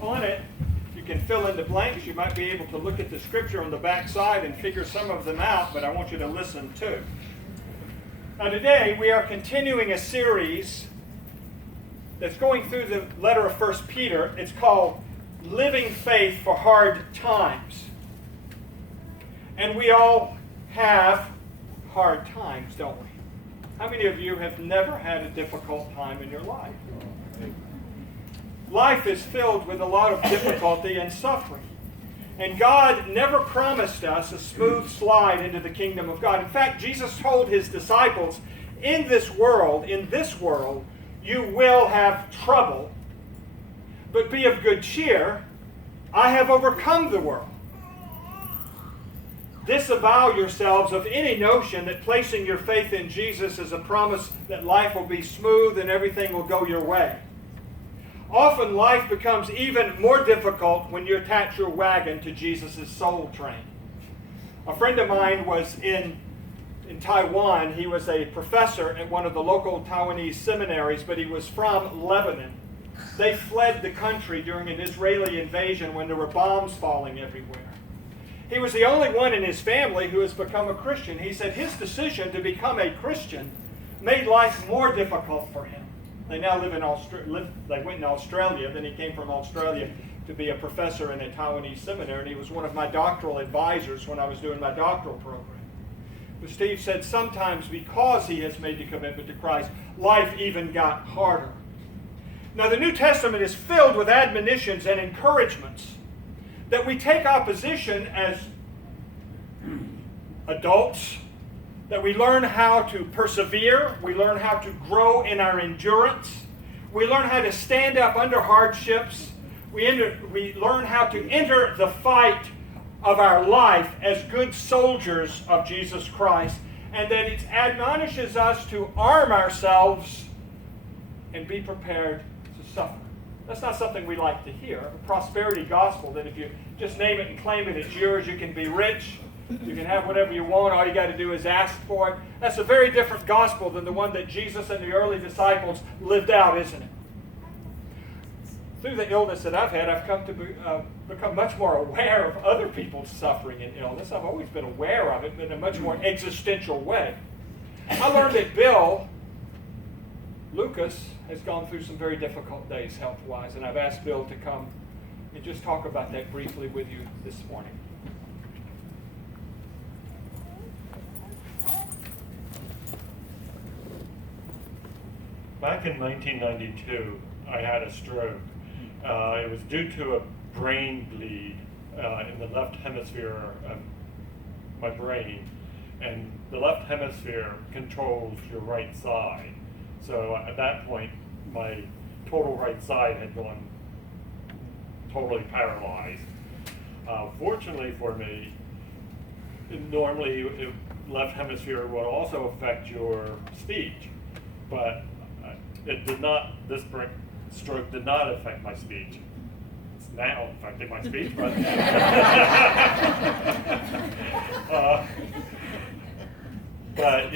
on it, you can fill in the blanks. You might be able to look at the scripture on the back side and figure some of them out, but I want you to listen too. Now today we are continuing a series that's going through the letter of 1 Peter. It's called Living Faith for Hard Times. And we all have hard times, don't we? How many of you have never had a difficult time in your life? Life is filled with a lot of difficulty and suffering. And God never promised us a smooth slide into the kingdom of God. In fact, Jesus told his disciples, in this world, you will have trouble, but be of good cheer. I have overcome the world. Disavow yourselves of any notion that placing your faith in Jesus is a promise that life will be smooth and everything will go your way. Often life becomes even more difficult when you attach your wagon to Jesus' soul train. A friend of mine was in Taiwan. He was a professor at one of the local Taiwanese seminaries, but he was from Lebanon. They fled the country during an Israeli invasion when there were bombs falling everywhere. He was the only one in his family who has become a Christian. He said his decision to become a Christian made life more difficult for him. They now live in Australia. They went in Australia. Then he came from Australia to be a professor in a Taiwanese seminary, and he was one of my doctoral advisors when I was doing my doctoral program. But Steve said sometimes because he has made the commitment to Christ, life even got harder. Now the New Testament is filled with admonitions and encouragements that we take opposition as adults, that we learn how to persevere, we learn how to grow in our endurance, we learn how to stand up under hardships, we learn how to enter the fight of our life as good soldiers of Jesus Christ, and that it admonishes us to arm ourselves and be prepared to suffer. That's not something we like to hear. A prosperity gospel that if you just name it and claim it, it's yours, you can be rich, you can have whatever you want, all you got to do is ask for it. That's a very different gospel than the one that Jesus and the early disciples lived out, isn't it? Through the illness that I've had, I've come to become much more aware of other people's suffering and illness. I've always been aware of it, but in a much more existential way. I learned that Bill Lucas has gone through some very difficult days health-wise, and I've asked Bill to come and just talk about that briefly with you this morning. Back in 1992, I had a stroke. It was due to a brain bleed in the left hemisphere of my brain, and the left hemisphere controls your right side. So at that point, my total right side had gone totally paralyzed. Fortunately for me, normally left hemisphere will also affect your speech, but it did not. This stroke did not affect my speech. It's now affecting my speech, but but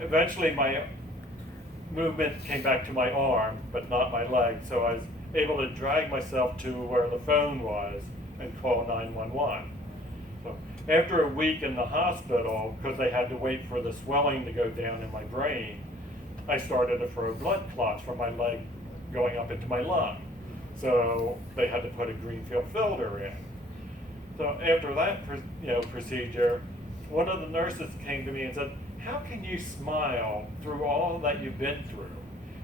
eventually my movement came back to my arm, but not my leg, so I was able to drag myself to where the phone was and call 911. So after a week in the hospital, because they had to wait for the swelling to go down in my brain, I started to throw blood clots from my leg going up into my lung. So they had to put a Greenfield filter in. So after that procedure, one of the nurses came to me and said, "How can you smile through all that you've been through?"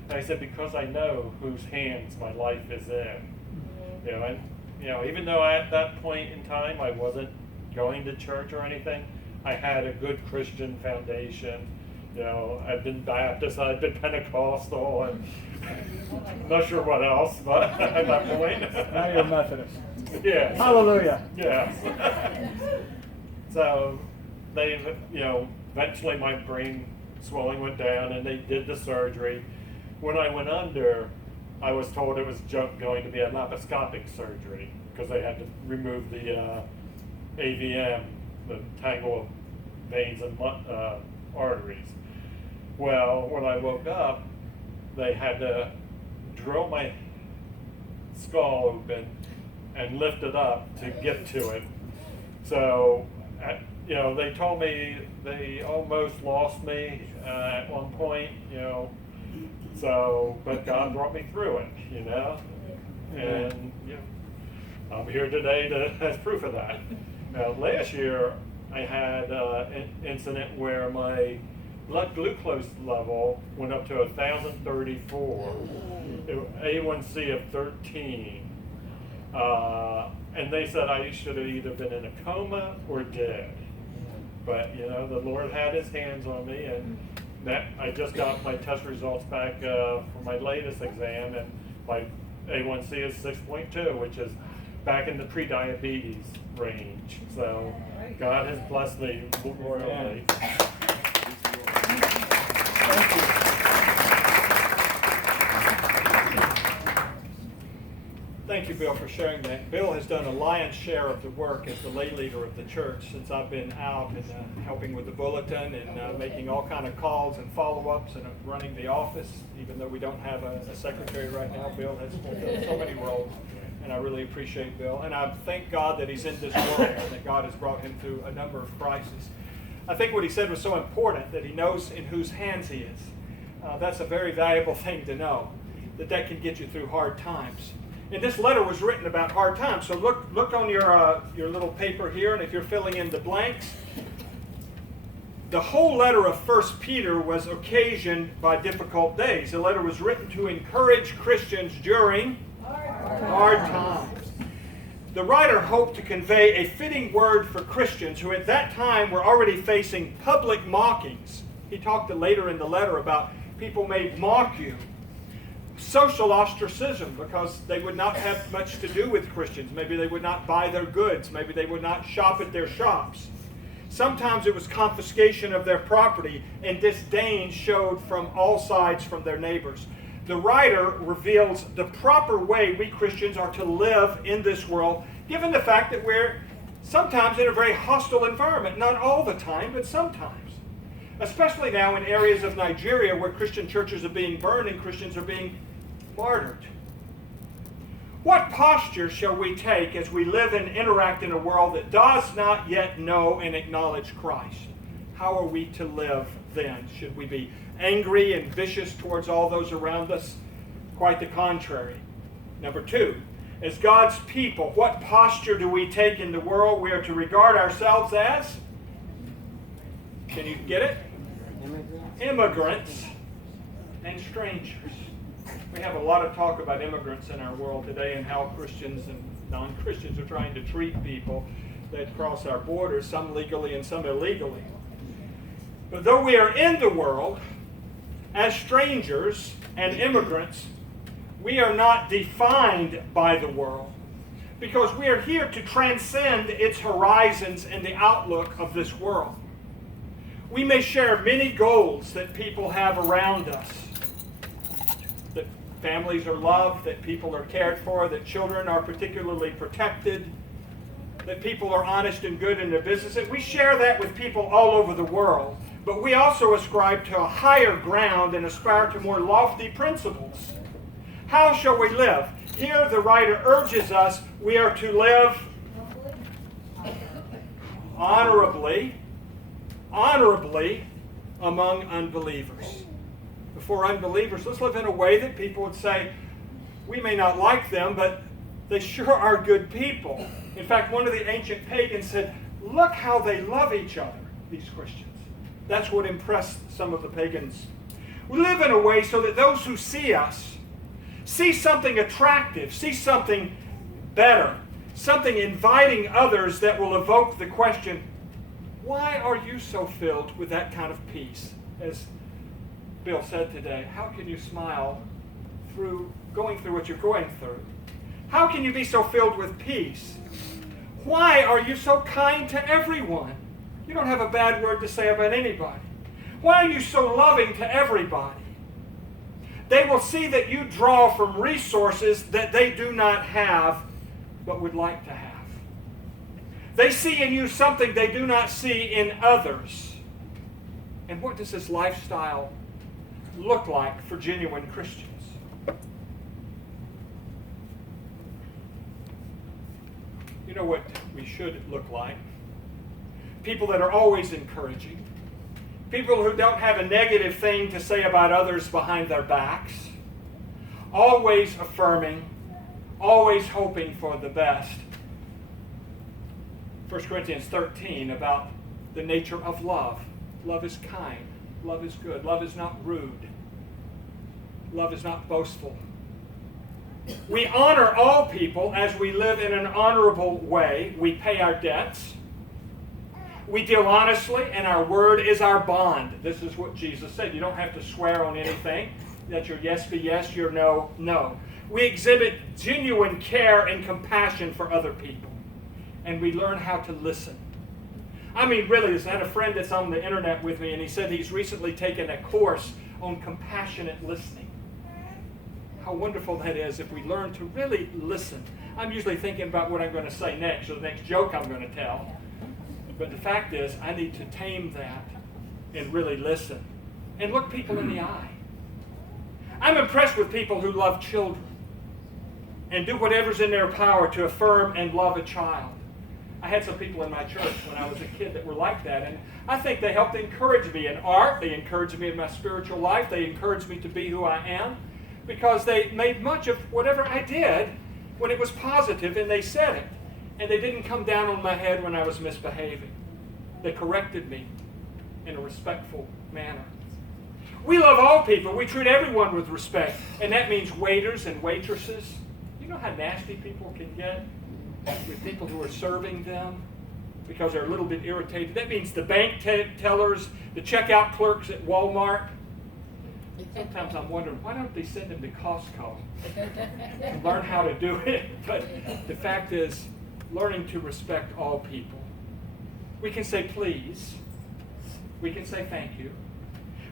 And I said, "Because I know whose hands my life is in." Even though at that point in time I wasn't going to church or anything, I had a good Christian foundation. I'd been Baptist, I'd been Pentecostal, and I'm not sure what else, but at that point. Now you're Methodist. Yes. Hallelujah. Yes. So they, eventually my brain swelling went down and they did the surgery. When I went under, I was told it was going to be a laparoscopic surgery because they had to remove the AVM, the tangle of veins and arteries. Well, when I woke up, they had to drill my skull open and lift it up to get to it. So, they told me they almost lost me at one point, but God brought me through it, and I'm here today as proof of that. Now, last year I had an incident where my blood glucose level went up to 1,034, A1C of 13. And they said I should have either been in a coma or dead. But, the Lord had his hands on me, and I just got my test results back for my latest exam, and my A1C is 6.2, which is back in the pre-diabetes range. So God has blessed me royally. Thank you. Thank you, Bill, for sharing that. Bill has done a lion's share of the work as the lay leader of the church since I've been out and helping with the bulletin and making all kind of calls and follow-ups and running the office. Even though we don't have a secretary right now, Bill has fulfilled so many roles, and I really appreciate Bill. And I thank God that he's in this world and that God has brought him through a number of crises. I think what he said was so important, that he knows in whose hands he is. That's a very valuable thing to know, that can get you through hard times. And this letter was written about hard times. So look on your little paper here, and if you're filling in the blanks, the whole letter of 1 Peter was occasioned by difficult days. The letter was written to encourage Christians during hard times. The writer hoped to convey a fitting word for Christians who at that time were already facing public mockings. He talked later in the letter about people may mock you. Social ostracism, because they would not have much to do with Christians. Maybe they would not buy their goods. Maybe they would not shop at their shops. Sometimes it was confiscation of their property, and disdain showed from all sides from their neighbors. The writer reveals the proper way we Christians are to live in this world, given the fact that we're sometimes in a very hostile environment. Not all the time, but sometimes. Especially now in areas of Nigeria where Christian churches are being burned and Christians are being martyred. What posture shall we take as we live and interact in a world that does not yet know and acknowledge Christ? How are we to live then? Should we be angry and vicious towards all those around us? Quite the contrary. Number 2, as God's people, what posture do we take in the world? We are to regard ourselves as, can you get it? Immigrants and strangers. We have a lot of talk about immigrants in our world today and how Christians and non-Christians are trying to treat people that cross our borders, some legally and some illegally. But though we are in the world as strangers and immigrants, we are not defined by the world, because we are here to transcend its horizons and the outlook of this world. We may share many goals that people have around us, that families are loved, that people are cared for, that children are particularly protected, that people are honest and good in their business. And we share that with people all over the world. But we also ascribe to a higher ground and aspire to more lofty principles. How shall we live? Here the writer urges us, we are to live honorably among unbelievers. Before unbelievers, let's live in a way that people would say, we may not like them, but they sure are good people. In fact, one of the ancient pagans said, look how they love each other, these Christians. That's what impressed some of the pagans. We live in a way so that those who see us see something attractive, see something better, something inviting others that will evoke the question, why are you so filled with that kind of peace? As Bill said today, how can you smile through going through what you're going through? How can you be so filled with peace? Why are you so kind to everyone? You don't have a bad word to say about anybody. Why are you so loving to everybody? They will see that you draw from resources that they do not have but would like to have. They see in you something they do not see in others. And what does this lifestyle look like for genuine Christians? know what we should look like? People that are always encouraging. People who don't have a negative thing to say about others behind their backs. Always affirming, always hoping for the best. 1 Corinthians 13 about the nature of love. Love is kind. Love is good. Love is not rude. Love is not boastful. We honor all people as we live in an honorable way. We pay our debts. We deal honestly, and our word is our bond. This is what Jesus said. You don't have to swear on anything. Let your yes be yes, your no, no. We exhibit genuine care and compassion for other people. And we learn how to listen. I mean, really, I had a friend that's on the internet with me, and he said he's recently taken a course on compassionate listening. How wonderful that is if we learn to really listen. I'm usually thinking about what I'm going to say next, or the next joke I'm going to tell. But the fact is, I need to tame that and really listen. And look people in the eye. I'm impressed with people who love children and do whatever's in their power to affirm and love a child. I had some people in my church when I was a kid that were like that, and I think they helped encourage me in art. They encouraged me in my spiritual life. They encouraged me to be who I am because they made much of whatever I did when it was positive, and they said it. And they didn't come down on my head when I was misbehaving. They corrected me in a respectful manner. We love all people. We treat everyone with respect. And that means waiters and waitresses. You know how nasty people can get with people who are serving them because they're a little bit irritated? That means the bank tellers, the checkout clerks at Walmart. Sometimes I'm wondering, why don't they send them to Costco and learn how to do it? But the fact is, learning to respect all people. We can say please. We can say thank you.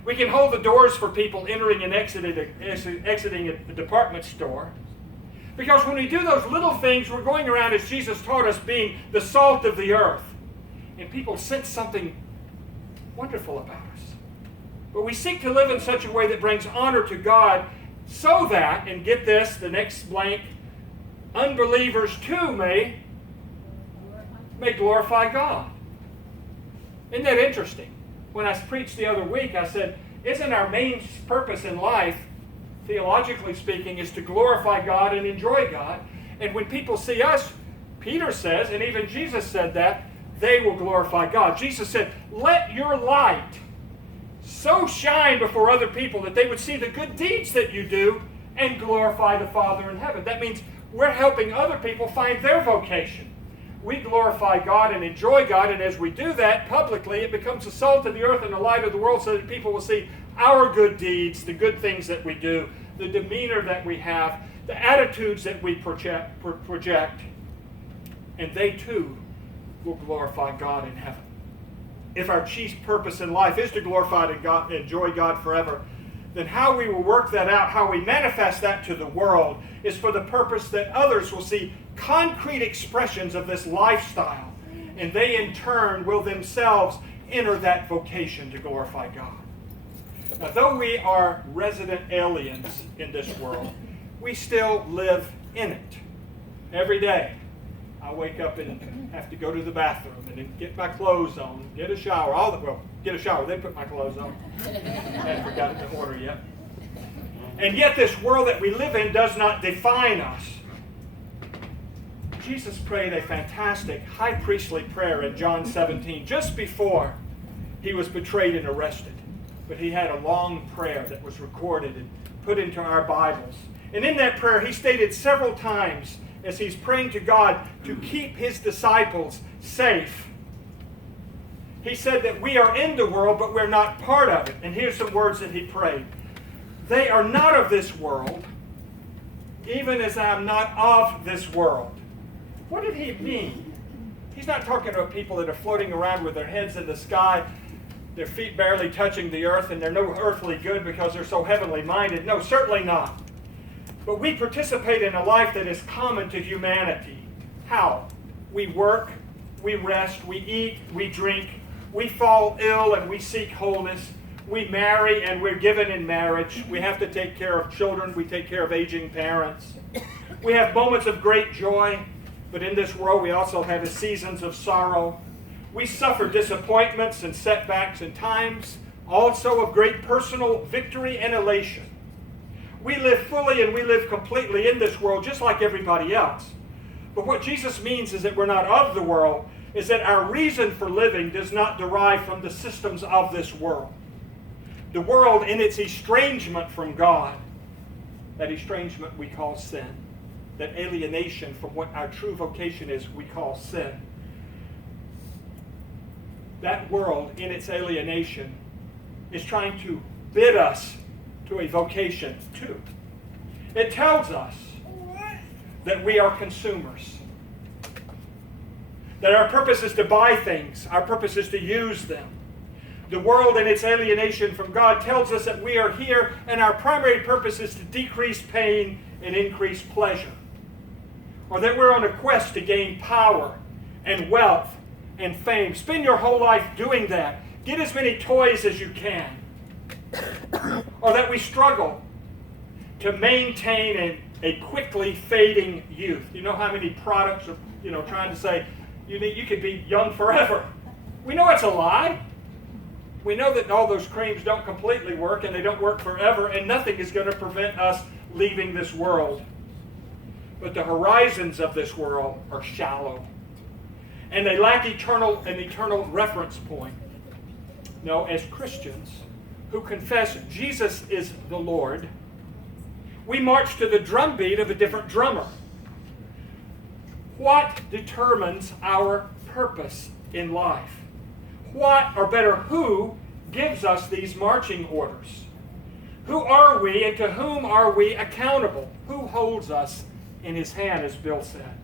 We can hold the doors for people entering and exiting a department store. Because when we do those little things, we're going around, as Jesus taught us, being the salt of the earth. And people sense something wonderful about us. But we seek to live in such a way that brings honor to God so that, and get this, the next blank, unbelievers too may glorify God. Isn't that interesting? When I preached the other week, I said, isn't our main purpose in life, theologically speaking, is to glorify God and enjoy God? And when people see us, Peter says, and even Jesus said that, they will glorify God. Jesus said, let your light so shine before other people that they would see the good deeds that you do and glorify the Father in heaven. That means we're helping other people find their vocation. We glorify God and enjoy God, and as we do that publicly, it becomes the salt of the earth and the light of the world so that people will see our good deeds, the good things that we do, the demeanor that we have, the attitudes that we project, and they too will glorify God in heaven. If our chief purpose in life is to glorify and enjoy God forever, then how we will work that out, how we manifest that to the world, is for the purpose that others will see concrete expressions of this lifestyle, and they in turn will themselves enter that vocation to glorify God. Now, though we are resident aliens in this world, we still live in it. Every day, I wake up and have to go to the bathroom and then get my clothes on, get a shower. Get a shower, then put my clothes on. I haven't forgotten to order yet. And yet this world that we live in does not define us. Jesus prayed a fantastic high priestly prayer in John 17, just before he was betrayed and arrested. But he had a long prayer that was recorded and put into our Bibles. And in that prayer, he stated several times, as he's praying to God to keep his disciples safe, he said that we are in the world, but we're not part of it. And here's some words that he prayed. They are not of this world, even as I am not of this world. What did he mean? He's not talking about people that are floating around with their heads in the sky, their feet barely touching the earth, and they're no earthly good because they're so heavenly minded. No, certainly not. But we participate in a life that is common to humanity. How? We work, we rest, we eat, we drink, we fall ill and we seek wholeness. We marry and we're given in marriage. We have to take care of children. We take care of aging parents. We have moments of great joy. But in this world, we also have seasons of sorrow. We suffer disappointments and setbacks and times also of great personal victory and elation. We live fully and we live completely in this world just like everybody else. But what Jesus means is that we're not of the world, is that our reason for living does not derive from the systems of this world. The world in its estrangement from God, that estrangement we call sin. That alienation from what our true vocation is, we call sin. That world in its alienation is trying to bid us to a vocation too. It tells us that we are consumers. That our purpose is to buy things. Our purpose is to use them. The world in its alienation from God tells us that we are here and our primary purpose is to decrease pain and increase pleasure. Or that we're on a quest to gain power and wealth and fame. Spend your whole life doing that. Get as many toys as you can. Or that we struggle to maintain a quickly fading youth. You know how many products are trying to say you could be young forever. We know it's a lie. We know that all those creams don't completely work and they don't work forever, and nothing is going to prevent us leaving this world. But the horizons of this world are shallow. And they lack an eternal reference point. No, as Christians who confess Jesus is the Lord, we march to the drumbeat of a different drummer. What determines our purpose in life? What, or better, who gives us these marching orders? Who are we and to whom are we accountable? Who holds us in his hand, as Bill said?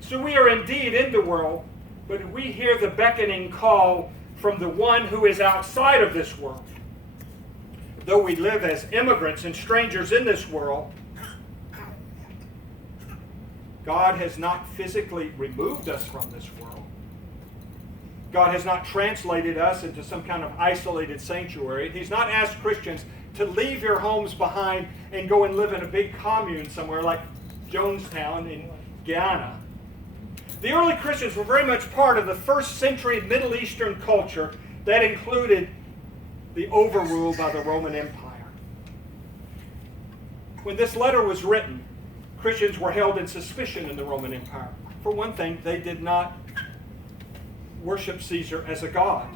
So we are indeed in the world, but we hear the beckoning call from the one who is outside of this world. Though we live as immigrants and strangers in this world, God has not physically removed us from this world. God has not translated us into some kind of isolated sanctuary. He's not asked Christians to leave your homes behind and go and live in a big commune somewhere like Jonestown in Guyana. The early Christians were very much part of the first century Middle Eastern culture that included the overrule by the Roman Empire. When this letter was written, Christians were held in suspicion in the Roman Empire. For one thing, they did not worship Caesar as a god.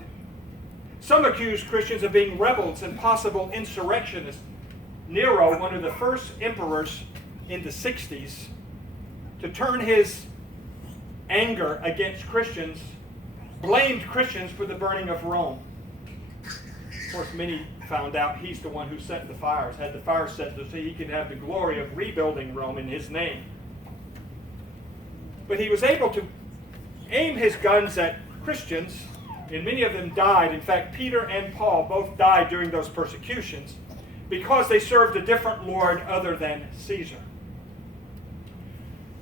Some accused Christians of being rebels and possible insurrectionists. Nero, one of the first emperors in the 60s, to turn his anger against Christians, blamed Christians for the burning of Rome. Of course, many found out he's the one who set the fires, had the fires set so he could have the glory of rebuilding Rome in his name. But he was able to aim his guns at Christians, and many of them died. In fact, Peter and Paul both died during those persecutions because they served a different Lord other than Caesar.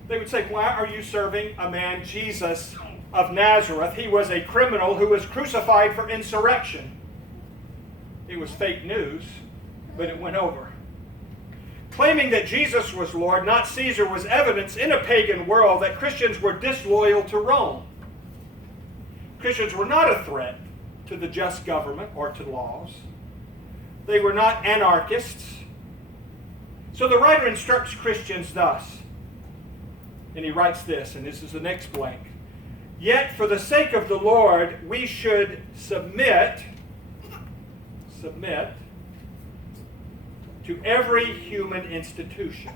They would say, why are you serving a man, Jesus of Nazareth? He was a criminal who was crucified for insurrection. It was fake news, but it went over. Claiming that Jesus was Lord, not Caesar, was evidence in a pagan world that Christians were disloyal to Rome. Christians were not a threat to the just government or to laws. They were not anarchists. So the writer instructs Christians thus, and he writes this, and this is the next blank. Yet for the sake of the Lord, we should submit to every human institution,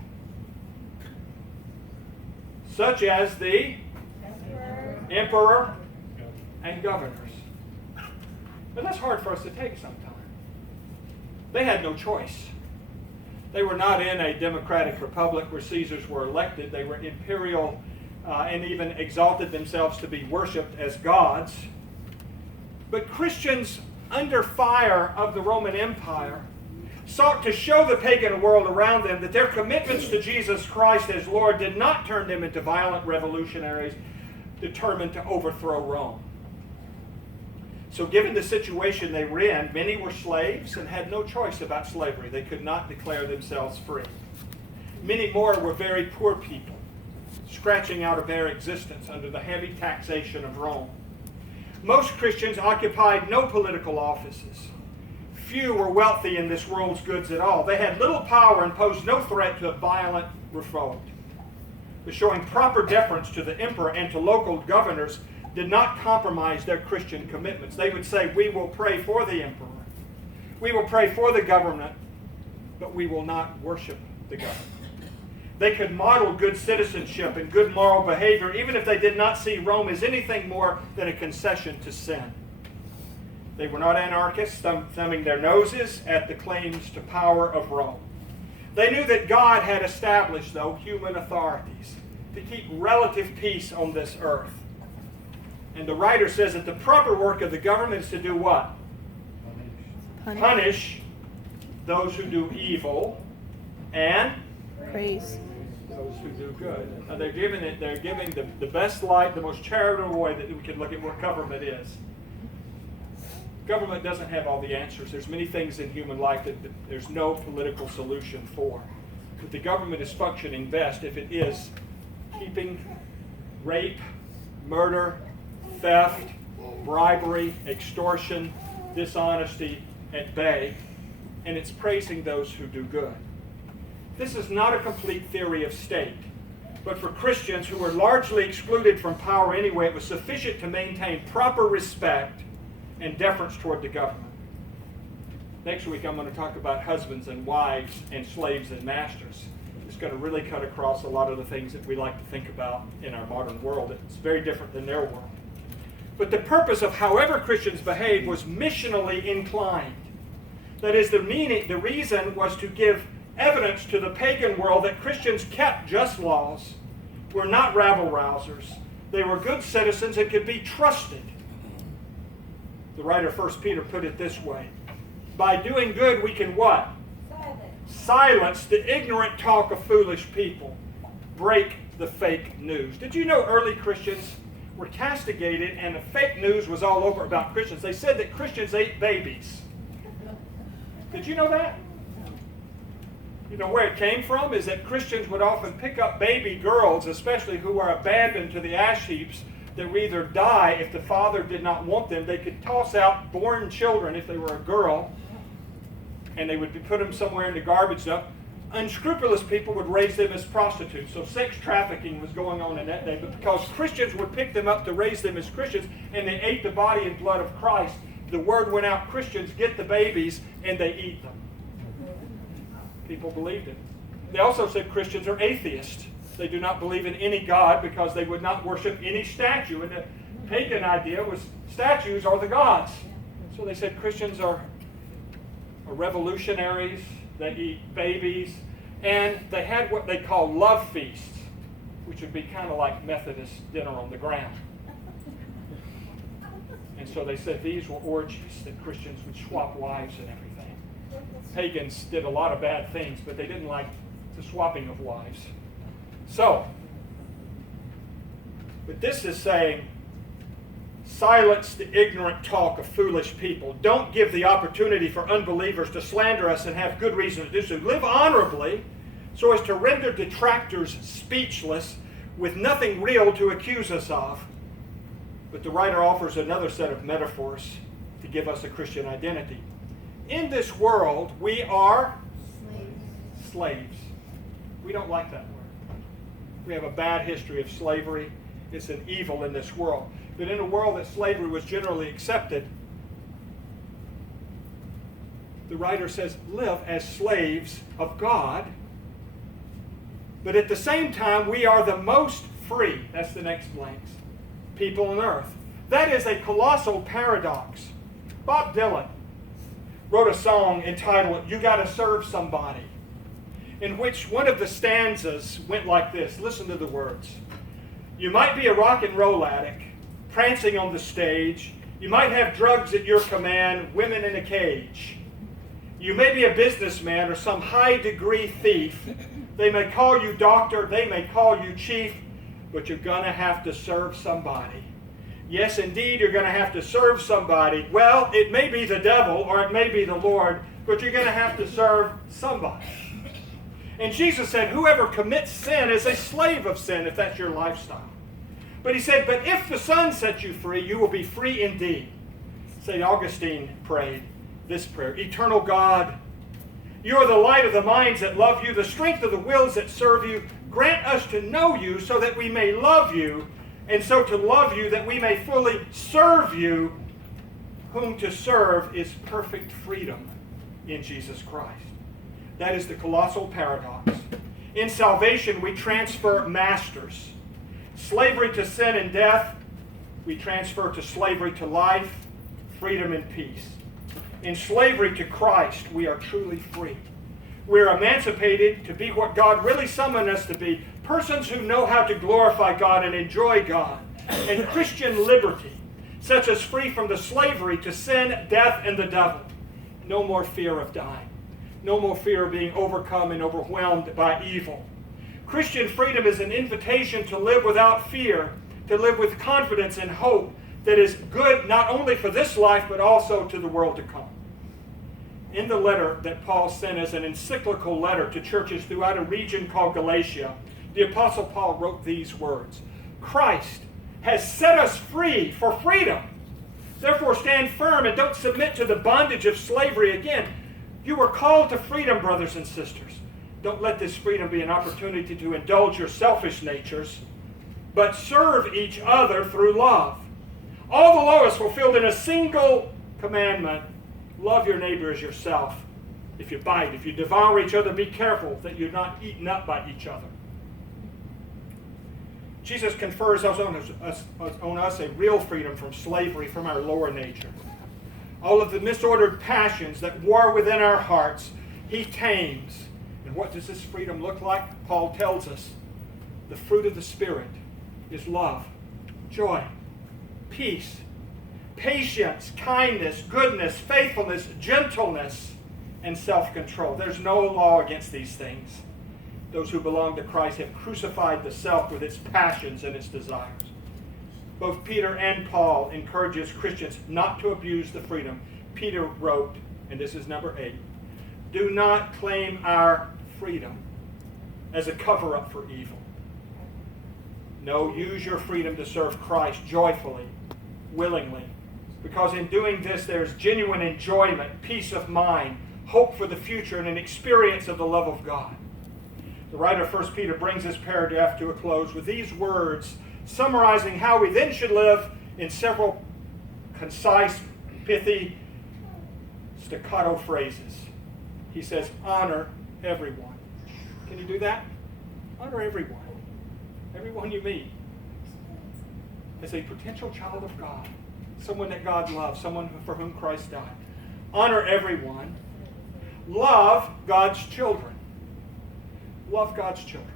such as the emperor and governors. But that's hard for us to take sometimes. They had no choice. They were not in a democratic republic where Caesars were elected. They were imperial and even exalted themselves to be worshipped as gods. But Christians, under fire of the Roman Empire, sought to show the pagan world around them that their commitments to Jesus Christ as Lord did not turn them into violent revolutionaries determined to overthrow Rome. So given the situation they were in, many were slaves and had no choice about slavery. They could not declare themselves free. Many more were very poor people. scratching out a bare existence under the heavy taxation of Rome. Most Christians occupied no political offices. Few were wealthy in this world's goods at all. They had little power and posed no threat to a violent revolt. But showing proper deference to the emperor and to local governors did not compromise their Christian commitments. They would say, we will pray for the emperor. We will pray for the government, but we will not worship the government. They could model good citizenship and good moral behavior even if they did not see Rome as anything more than a concession to sin. They were not anarchists, thumbing their noses at the claims to power of Rome. They knew that God had established, though, human authorities to keep relative peace on this earth. And the writer says that the proper work of the government is to do what? Punish those who do evil and praise those who do good. Now they're giving the best light, the most charitable way that we can look at what government is. Government doesn't have all the answers. There's many things in human life that there's no political solution for. But the government is functioning best if it is keeping rape, murder, theft, bribery, extortion, dishonesty at bay, and it's praising those who do good. This is not a complete theory of state, but for Christians who were largely excluded from power anyway, it was sufficient to maintain proper respect and deference toward the government. Next week I'm going to talk about husbands and wives and slaves and masters. It's going to really cut across a lot of the things that we like to think about in our modern world. It's very different than their world. But the purpose of however Christians behaved was missionally inclined. That is, the reason was to give evidence to the pagan world that Christians kept just laws, were not rabble-rousers, they were good citizens and could be trusted. The writer 1 Peter put it this way: by doing good we can what? Silence the ignorant talk of foolish people. Break the fake news. Did you know early Christians were castigated and the fake news was all over about Christians? They said that Christians ate babies. Did you know that? You know where it came from is that Christians would often pick up baby girls, especially who are abandoned to the ash heaps, that would either die if the father did not want them. They could toss out born children if they were a girl, and they would put them somewhere in the garbage dump. Unscrupulous people would raise them as prostitutes. So sex trafficking was going on in that day. But because Christians would pick them up to raise them as Christians, and they ate the body and blood of Christ, the word went out, Christians get the babies and they eat them. People believed it. They also said Christians are atheists. They do not believe in any God because they would not worship any statue. And the pagan idea was statues are the gods. So they said Christians are revolutionaries. They eat babies. And they had what they call love feasts, which would be kind of like Methodist dinner on the ground. And so they said these were orgies, that Christians would swap wives and everything. Pagans did a lot of bad things, but they didn't like the swapping of wives. So, but this is saying, silence the ignorant talk of foolish people. Don't give the opportunity for unbelievers to slander us and have good reason to do so. Live honorably so as to render detractors speechless with nothing real to accuse us of. But the writer offers another set of metaphors to give us a Christian identity. In this world, we are slaves. We don't like that word. We have a bad history of slavery. It's an evil in this world. But in a world that slavery was generally accepted, the writer says, live as slaves of God. But at the same time, we are the most free. That's the next blanks. People on earth. That is a colossal paradox. Bob Dylan wrote a song entitled, You Gotta Serve Somebody, in which one of the stanzas went like this. Listen to the words. You might be a rock and roll addict, prancing on the stage. You might have drugs at your command, women in a cage. You may be a businessman or some high-degree thief. They may call you doctor, they may call you chief, but you're going to have to serve somebody. Yes, indeed, you're going to have to serve somebody. Well, it may be the devil or it may be the Lord, but you're going to have to serve somebody. And Jesus said, whoever commits sin is a slave of sin, if that's your lifestyle. But he said, but if the Son sets you free, you will be free indeed. St. Augustine prayed this prayer: Eternal God, you are the light of the minds that love you, the strength of the wills that serve you. Grant us to know you so that we may love you, and so to love you that we may fully serve you, whom to serve is perfect freedom in Jesus Christ. That is the colossal paradox. In salvation, we transfer masters. Slavery to sin and death, we transfer to slavery to life, freedom, and peace. In slavery to Christ, we are truly free. We're emancipated to be what God really summoned us to be, persons who know how to glorify God and enjoy God. And Christian liberty sets us free from the slavery to sin, death, and the devil. No more fear of dying. No more fear of being overcome and overwhelmed by evil. Christian freedom is an invitation to live without fear, to live with confidence and hope that is good not only for this life, but also to the world to come. In the letter that Paul sent as an encyclical letter to churches throughout a region called Galatia, the Apostle Paul wrote these words: Christ has set us free for freedom. Therefore stand firm and don't submit to the bondage of slavery again. You were called to freedom, brothers and sisters. Don't let this freedom be an opportunity to indulge your selfish natures, but serve each other through love. All the law is fulfilled in a single commandment: love your neighbor as yourself. If you bite, if you devour each other, be careful that you're not eaten up by each other. Jesus confers on us a real freedom from slavery, from our lower nature. All of the misordered passions that war within our hearts, he tames. And what does this freedom look like? Paul tells us the fruit of the Spirit is love, joy, peace, patience, kindness, goodness, faithfulness, gentleness, and self-control. There's no law against these things. Those who belong to Christ have crucified the self with its passions and its desires. Both Peter and Paul encourages Christians not to abuse the freedom. Peter wrote, and this is number 8, do not claim our freedom as a cover-up for evil. No, use your freedom to serve Christ joyfully, willingly, because in doing this there's genuine enjoyment, peace of mind, hope for the future, and an experience of the love of God. The writer of 1 Peter brings this paragraph to a close with these words, summarizing how we then should live in several concise, pithy, staccato phrases. He says, honor everyone. Can you do that? Honor everyone. Everyone you meet as a potential child of God, someone that God loves, someone for whom Christ died. Honor everyone. Love God's children. Love God's children.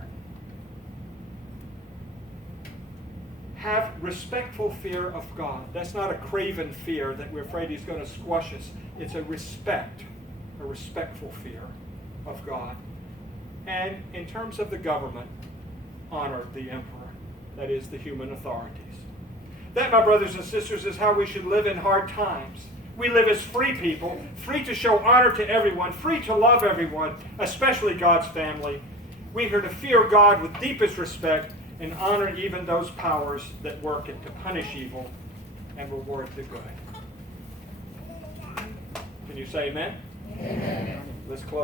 Have respectful fear of God. That's not a craven fear that we're afraid he's going to squash us. It's a respectful fear of God. And in terms of the government, honor the emperor, that is, the human authorities. That, my brothers and sisters, is how we should live in hard times. We live as free people, free to show honor to everyone, free to love everyone, especially God's family. We are to fear God with deepest respect and honor even those powers that work to punish evil and reward the good. Can you say amen? Amen. Let's close.